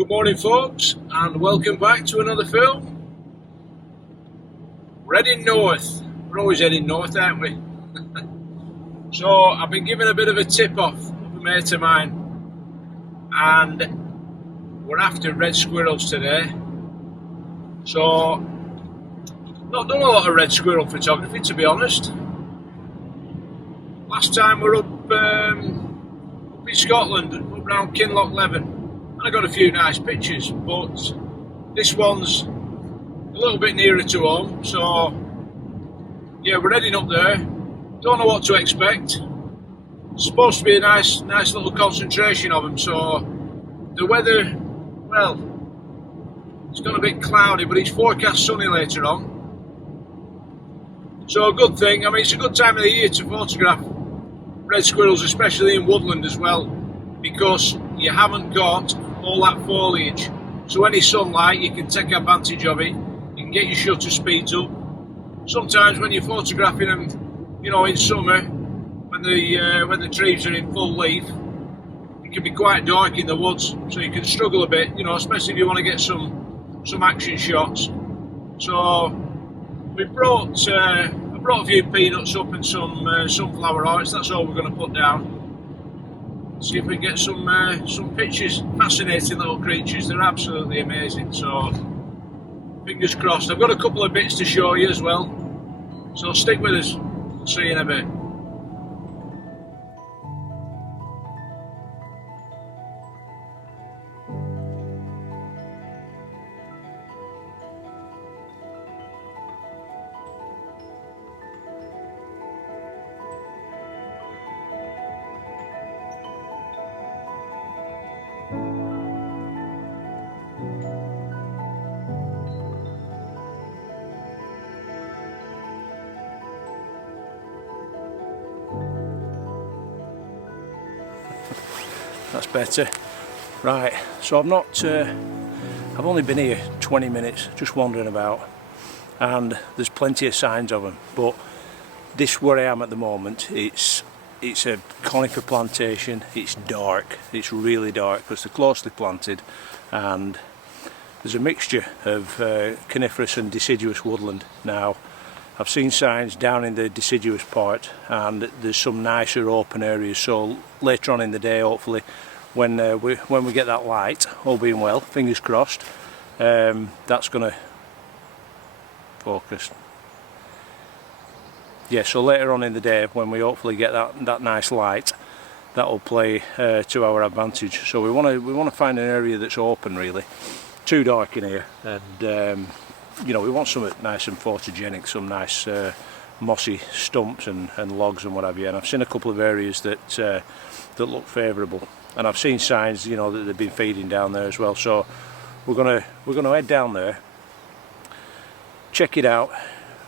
Good morning, folks, and welcome back to another film. We're heading north. We're always heading north, aren't we? So I've been given a bit of a tip off of a mate of mine, and we're after red squirrels today. So not done a lot of red squirrel photography, to be honest. Last time we were up in Scotland, up around Kinloch Leven, and I got a few nice pictures, but this one's a little bit nearer to home, so yeah, we're heading up there. Don't know what to expect. It's supposed to be a nice little concentration of them, so the weather, well, it's gone a bit cloudy, but it's forecast sunny later on. So a good thing. I mean, it's a good time of the year to photograph red squirrels, especially in woodland as well, because you haven't got all that foliage. So any sunlight, you can take advantage of it. You can get your shutter speeds up. Sometimes when you're photographing them, you know, in summer, when the trees are in full leaf, it can be quite dark in the woods, so you can struggle a bit, you know, especially if you want to get some action shots. So we brought I brought a few peanuts up and some sunflower hearts. That's all we're going to put down. See if we can get some pictures. Fascinating little creatures. They're absolutely amazing. So fingers crossed. I've got a couple of bits to show you as well. So stick with us. We'll see you in a bit. That's better. Right, so I've only been here 20 minutes, just wandering about, and there's plenty of signs of them, but this where I am at the moment, it's a conifer plantation. It's dark, it's really dark because they're closely planted, and there's a mixture of coniferous and deciduous woodland. Now I've seen signs down in the deciduous part, and there's some nicer open areas, so later on in the day, hopefully, when we get that light, all being well, fingers crossed, that's going to focus. Yeah, so later on in the day, when we hopefully get that nice light, that will play to our advantage. So we want to find an area that's open, really. Too dark in here, and you know, we want something nice and photogenic, some nice mossy stumps and logs and what have you. And I've seen a couple of areas that look favourable, and I've seen signs, you know, that they've been feeding down there as well. So we're gonna head down there, check it out.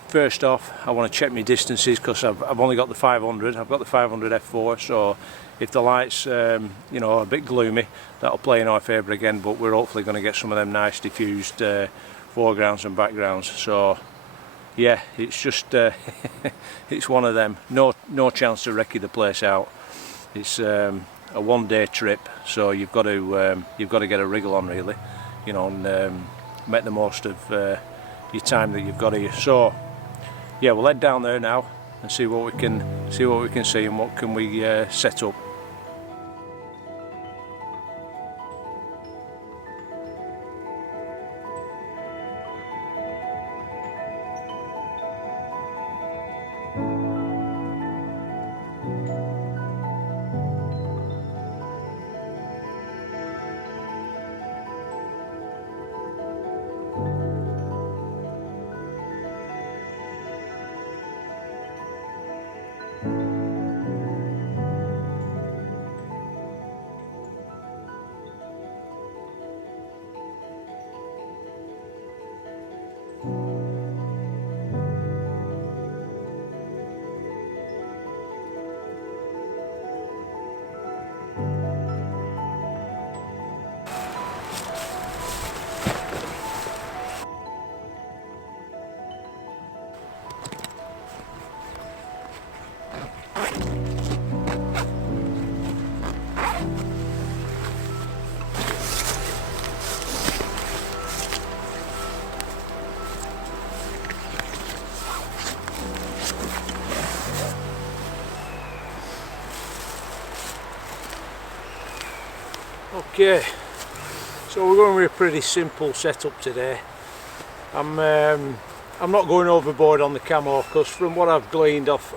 First off, I want to check my distances because I've only got the 500. I've got the 500 f4, so if the lights you know, are a bit gloomy, that'll play in our favour again. But we're hopefully going to get some of them nice diffused foregrounds and backgrounds. So yeah, it's just it's one of them. No chance to recce the place out. It's a one-day trip, so you've got to get a wriggle on, really, you know, and make the most of your time that you've got here. So yeah, we'll head down there now and see what we can see and what can we set up. Okay, so we're going with a pretty simple setup today. I'm not going overboard on the camo, because from what I've gleaned off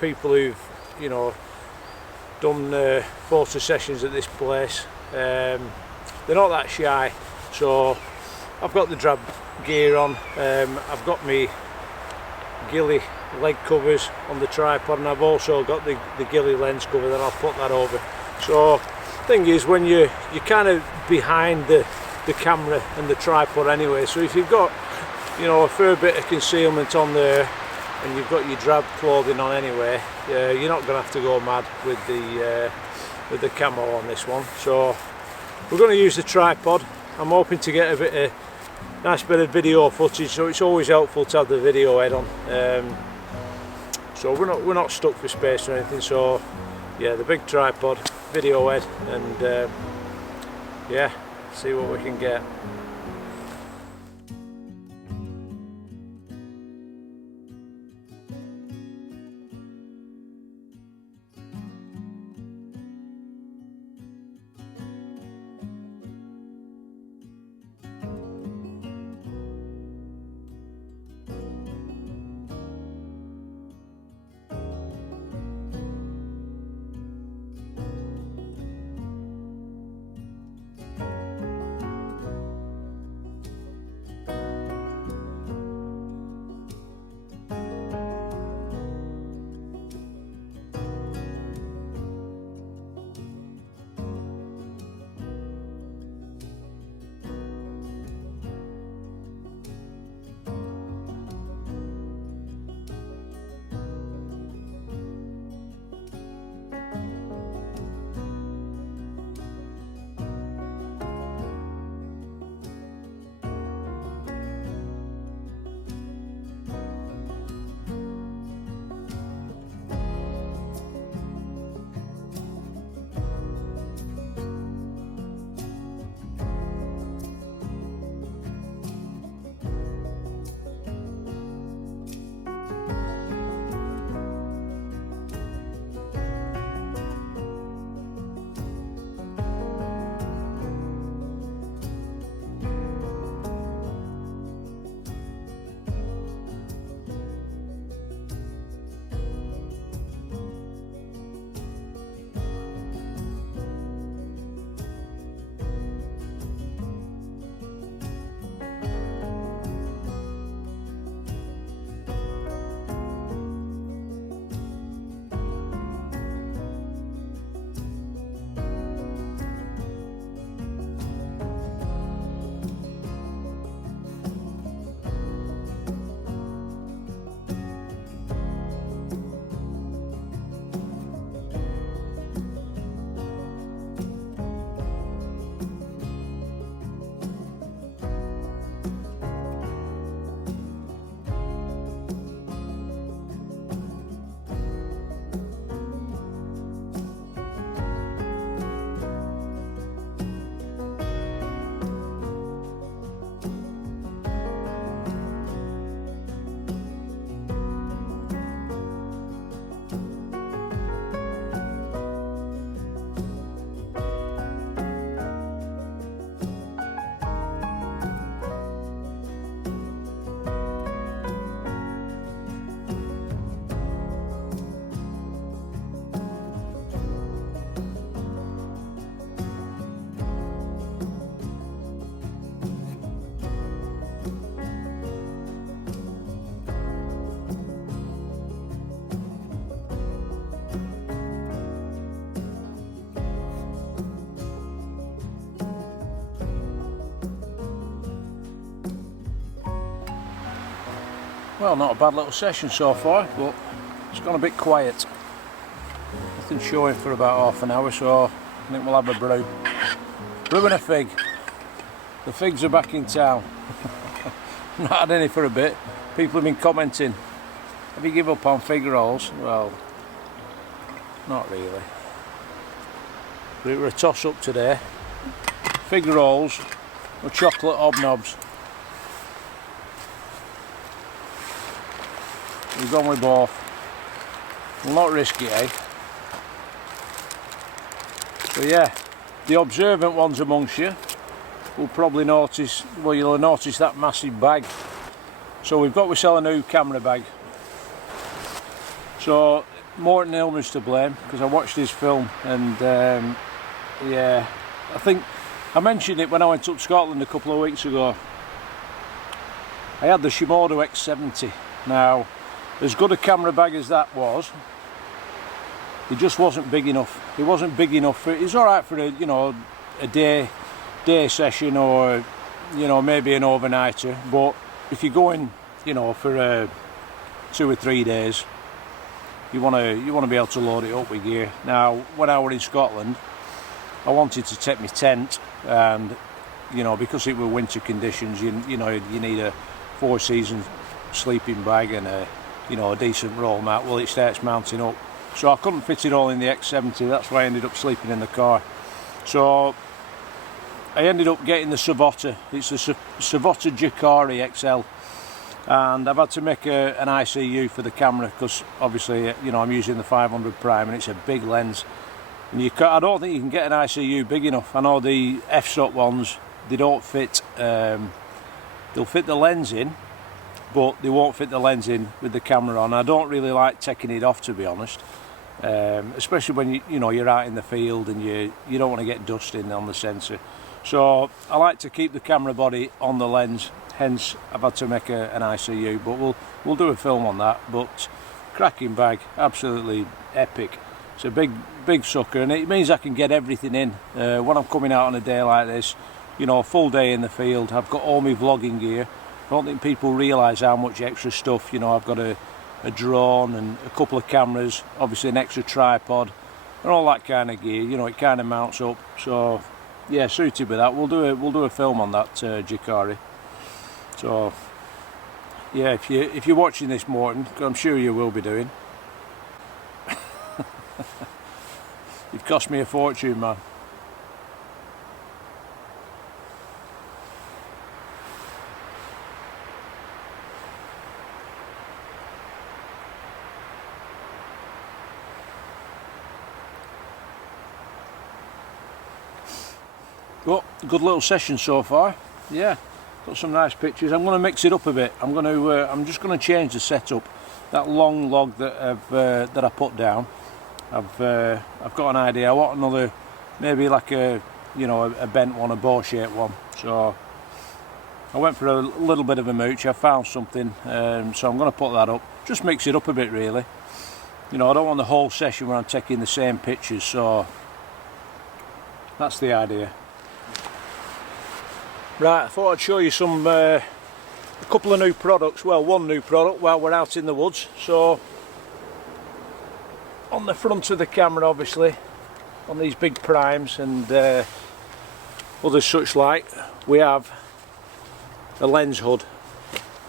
people who've, you know, done photo sessions at this place, they're not that shy. So I've got the drab gear on, I've got my ghillie leg covers on the tripod, and I've also got the ghillie lens cover that I'll put that over. So thing is, when you're kind of behind the camera and the tripod anyway, so if you've got, you know, a fair bit of concealment on there and you've got your drab clothing on anyway, you're not going to have to go mad with the camo on this one. So we're going to use the tripod. I'm hoping to get a nice bit of video footage, so it's always helpful to have the video head on. So we're not stuck for space or anything. So yeah, the big tripod, video head, and yeah, see what we can get. Well, not a bad little session so far, but it's gone a bit quiet. Nothing showing for about half an hour, so I think we'll have a brew. Brew and a fig. The figs are back in town. Not had any for a bit. People have been commenting, have you given up on fig rolls? Well, not really. But it were a toss up today. Fig rolls or chocolate hobnobs. We've gone with both. We'll not risk it, eh? So yeah, the observant ones amongst you will probably notice, well, you'll have noticed that massive bag. So we've got to sell a new camera bag. So Morton Ilmer's to blame, because I watched his film, and yeah, I think I mentioned it when I went up to Scotland a couple of weeks ago. I had the Shimoda X70. Now, as good a camera bag as that was, it just wasn't big enough. It wasn't big enough for, it's alright for a, you know, a day session, or, you know, maybe an overnighter, but if you're going, you know, for 2 or 3 days, you want to be able to load it up with gear. Now, when I were in Scotland, I wanted to take my tent, and, you know, because it were winter conditions, you know, you need a 4-season sleeping bag and a, you know, a decent roll mat. Well, it starts mounting up, so I couldn't fit it all in the X70. That's why I ended up sleeping in the car. So I ended up getting the Savota. It's the Savota Jacari XL, and I've had to make an ICU for the camera, because obviously, you know, I'm using the 500 prime and it's a big lens, and I don't think you can get an ICU big enough. I know the f-stop ones, they don't fit, they'll fit the lens in, but they won't fit the lens in with the camera on. I don't really like taking it off, to be honest, especially when you know, you're out in the field and you don't want to get dust in on the sensor. So I like to keep the camera body on the lens, hence I've had to make an ICU, but we'll do a film on that. But cracking bag, absolutely epic. It's a big sucker, and it means I can get everything in when I'm coming out on a day like this. You know, a full day in the field. I've got all my vlogging gear. I don't think people realise how much extra stuff, you know, I've got a drone and a couple of cameras, obviously an extra tripod and all that kind of gear. You know, it kind of mounts up. So yeah, suited with that. We'll do a film on that Jacari. So yeah, if you're watching this, Morton, I'm sure you will be doing. You've cost me a fortune, man. Well, good little session so far. Yeah, got some nice pictures. I'm going to mix it up a bit. I'm just going to change the setup. That long log that I put down, I've got an idea. I want another, maybe like a, you know, a bent one, a bow shaped one. So I went for a little bit of a mooch. I found something, so I'm going to put that up. Just mix it up a bit, really. You know, I don't want the whole session where I'm taking the same pictures. So that's the idea. Right, I thought I'd show you a couple of new products. Well, one new product while we're out in the woods. So on the front of the camera, obviously, on these big primes and other such like, we have a lens hood.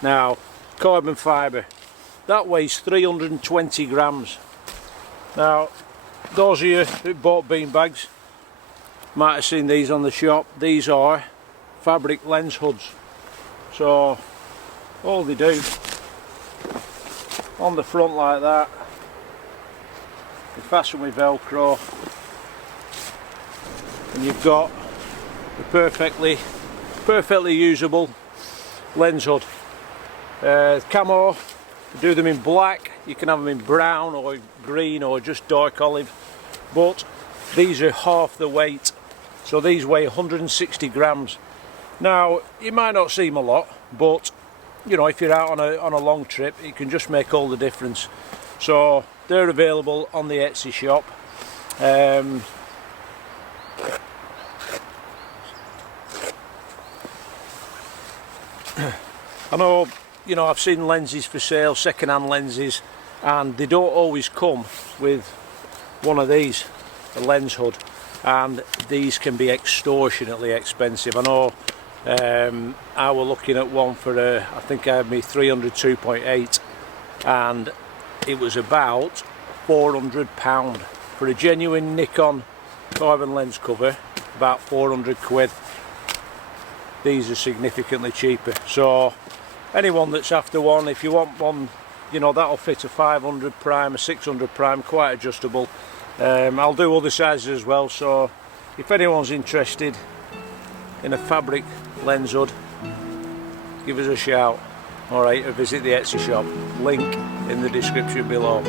Now, carbon fibre, that weighs 320 grams. Now, those of you who bought beanbags might have seen these on the shop. These are fabric lens hoods. So all they do on the front like that, they fasten with velcro, and you've got a perfectly usable lens hood. Camo, you do them in black, you can have them in brown or green or just dark olive, but these are half the weight, so these weigh 160 grams. Now, it might not seem a lot, but you know, if you're out on a long trip, it can just make all the difference. So they're available on the Etsy shop. I know, you know, I've seen lenses for sale, second-hand lenses, and they don't always come with one of these, a lens hood, and these can be extortionately expensive. I know I were looking at one for I think I had me 300 2.8, and it was about £400 for a genuine Nikon carbon lens cover, about 400 quid. These are significantly cheaper. So anyone that's after one, if you want one, you know, that'll fit a 500 prime, a 600 prime, quite adjustable. I'll do other sizes as well, so if anyone's interested in a fabric lens hood, give us a shout, alright, or visit the Etsy shop, link in the description below.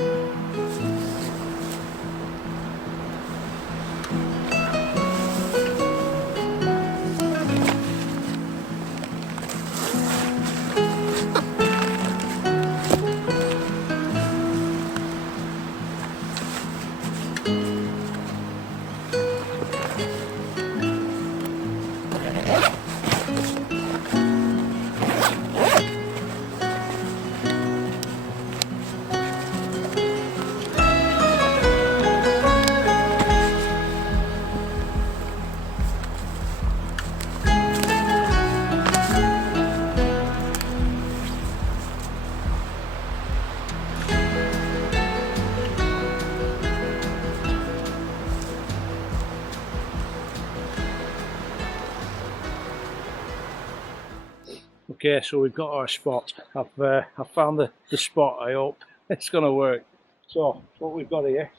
Okay, so we've got our spot. I've found the spot. I hope it's going to work. So what we've got here,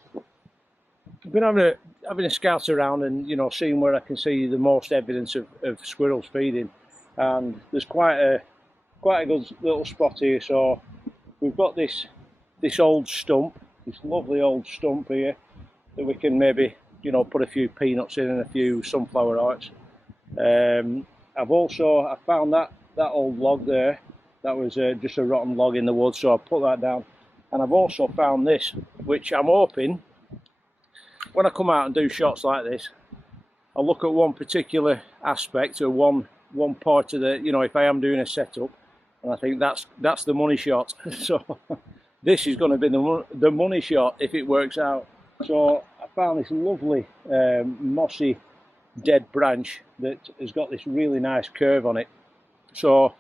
I've been having a scout around and, you know, seeing where I can see the most evidence of squirrels feeding, and there's quite a good little spot here. So we've got this old stump, this lovely old stump here that we can maybe, you know, put a few peanuts in and a few sunflower hearts. I found that old log there. That was just a rotten log in the woods, so I put that down. And I've also found this, which I'm hoping when I come out and do shots like this, I'll look at one particular aspect or one part of the, you know, if I am doing a setup, and I think that's the money shot. So this is going to be the money shot if it works out. So I found this lovely mossy dead branch that has got this really nice curve on it. So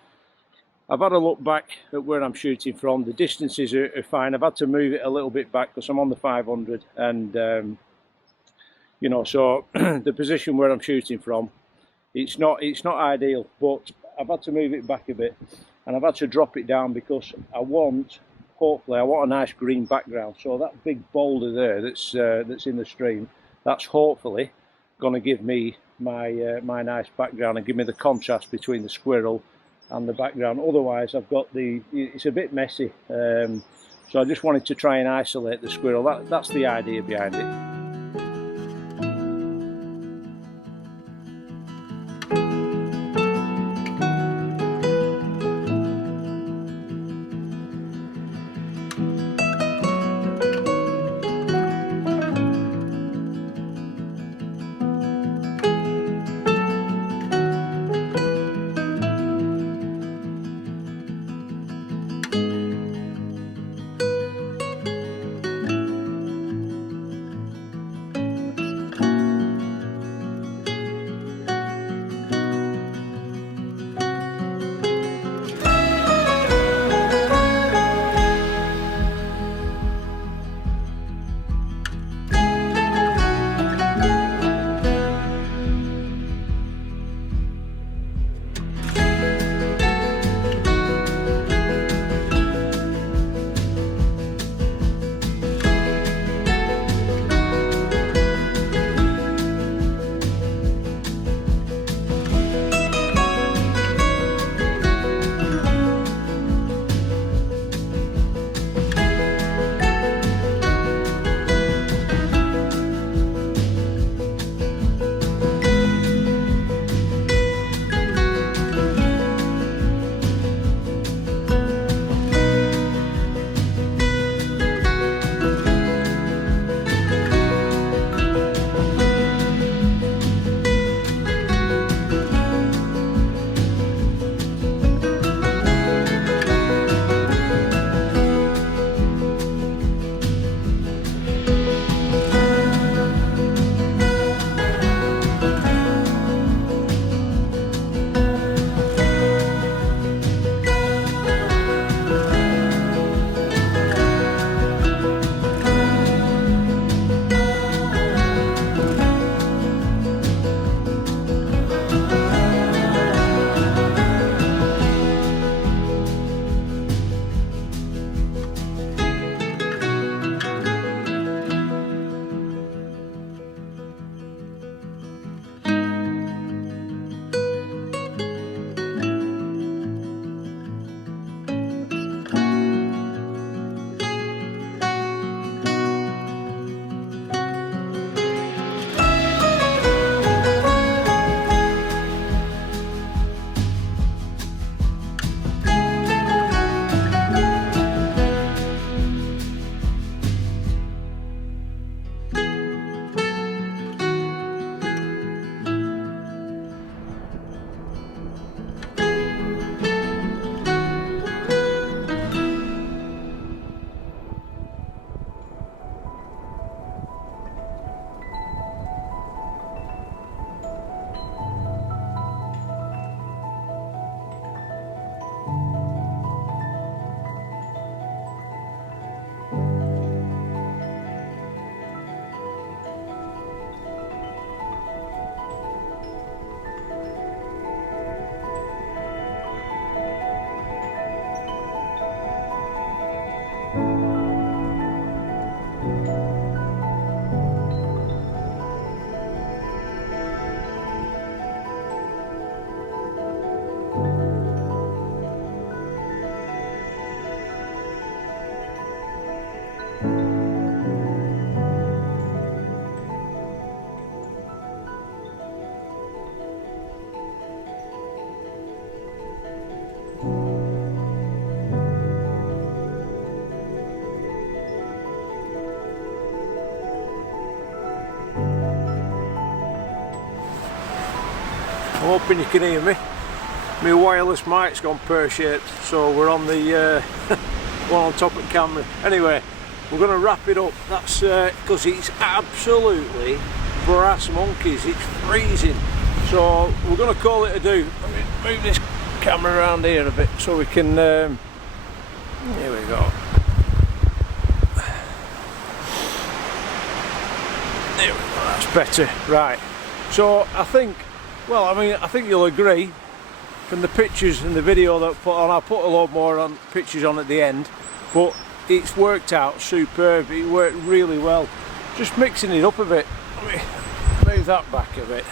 I've had a look back at where I'm shooting from. The distances are fine. I've had to move it a little bit back because I'm on the 500, and you know, so the position where I'm shooting from, it's not ideal, but I've had to move it back a bit, and I've had to drop it down because hopefully I want a nice green background. So that big boulder there that's in the stream, that's hopefully going to give me my nice background and give me the contrast between the squirrel and the background. Otherwise I've got it's a bit messy, so I just wanted to try and isolate the squirrel. That's the idea behind it. I'm hoping you can hear me. My wireless mic's gone pear-shaped, so we're on the one on top of the camera. Anyway, we're going to wrap it up. That's because it's absolutely brass monkeys. It's freezing, so we're going to call it a do. Let me move this camera around here a bit so we can. Here we go. There we go. That's better. Right. So I think, well, I mean, I think you'll agree from the pictures and the video that I put on. I'll put a lot more on pictures on at the end, but it's worked out superb. It worked really well. Just mixing it up a bit. Let me move that back a bit.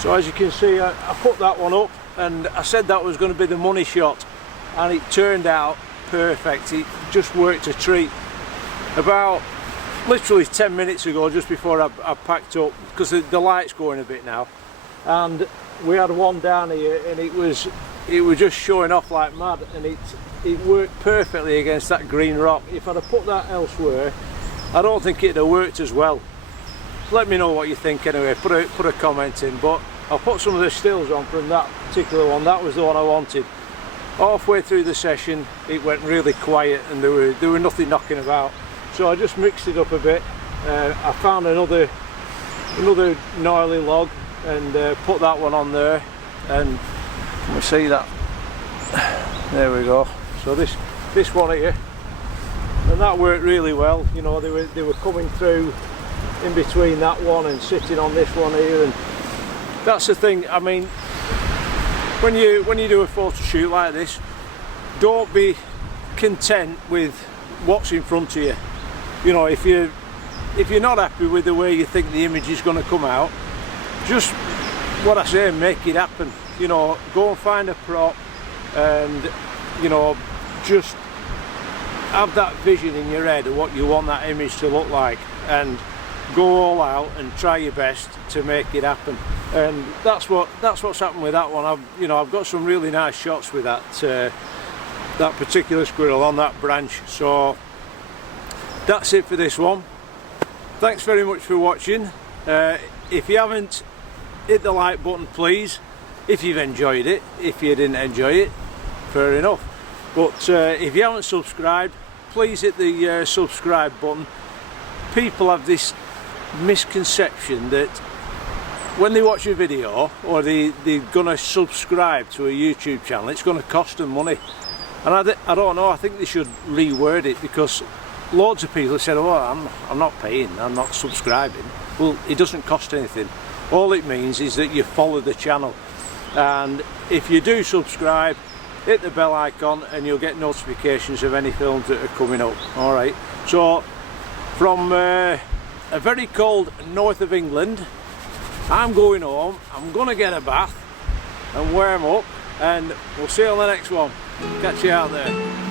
So as you can see, I put that one up, and I said that was going to be the money shot, and it turned out perfect. It just worked a treat. About literally 10 minutes ago, just before I packed up, because the light's going a bit now, and we had one down here, and it was just showing off like mad, and it worked perfectly against that green rock. If I'd have put that elsewhere, I don't think it'd have worked as well. Let me know what you think anyway. Put a comment in. But I'll put some of the stills on from that particular one. That was the one I wanted. Halfway through the session, it went really quiet, and there were nothing knocking about. So I just mixed it up a bit. I found another gnarly log and put that one on there, and can we see that? There we go. So this one here, and that worked really well. You know, they were coming through in between that one and sitting on this one here, and that's the thing. I mean, when you do a photo shoot like this, don't be content with what's in front of you. You know, if you're not happy with the way you think the image is going to come out, just what I say, make it happen. You know, go and find a prop, and you know, just have that vision in your head of what you want that image to look like, and go all out and try your best to make it happen. And that's what's happened with that one. I've got some really nice shots with that particular squirrel on that branch. So that's it for this one. Thanks very much for watching. If you haven't, hit the like button please, if you've enjoyed it. If you didn't enjoy it, fair enough. But if you haven't subscribed, please hit the subscribe button. People have this misconception that when they watch a video, or they're going to subscribe to a YouTube channel, it's going to cost them money. And I don't know, I think they should reword it, because loads of people have said, oh, I'm not paying, I'm not subscribing. Well, it doesn't cost anything. All it means is that you follow the channel, and if you do subscribe, hit the bell icon and you'll get notifications of any films that are coming up. Alright, so from a very cold north of England, I'm going home. I'm going to get a bath and warm up, and we'll see you on the next one. Catch you out there.